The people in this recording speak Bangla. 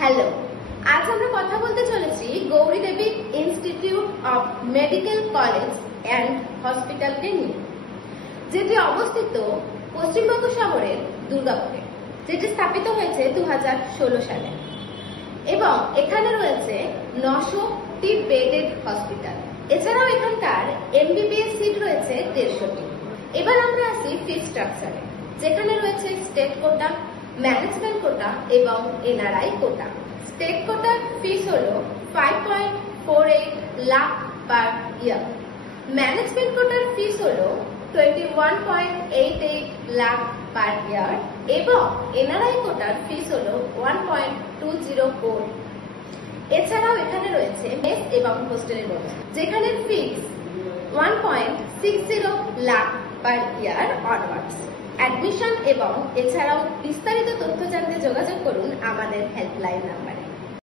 হ্যালো, আজ আমরা কথা বলতে চলেছি Gauri Devi institute of medical college and হসপিটালকে নিয়ে, যেটি অবস্থিত পশ্চিমবঙ্গ শহরের দুর্গাপুরে, যেটি স্থাপিত হয়েছে 2016 সালে এবং এখানে রয়েছে 900টি বেডেড হসপিটাল। এছাড়াও এখানকার এমবিবিএস সিট রয়েছে 150টি। এবার আমরা আসি ফি স্ট্রাকচারে, যেখানে রয়েছে স্টেট কোটা, ম্যানেজমেন্ট কোটা এবং এনআরআই কোটা। স্টেট কোটার ফিস হলো 5.48 লাখ পার ইয়ার। ম্যানেজমেন্ট কোটার ফিস হলো 21.88 লাখ পার ইয়ার এবং এনআরআই কোটার ফিস হলো 1.20 কোটি। এছাড়াও এখানে রয়েছে মেস এবং হোস্টেলের মধ্যে, যেখানে ফিস 1.60 লাখ পার ইয়ার অনওয়ার্ডস। অ্যাডমিশন এবং এছাড়াও বিস্তারিত তথ্য জানতে যোগাযোগ করুন আমাদের হেল্পলাইন নাম্বারে।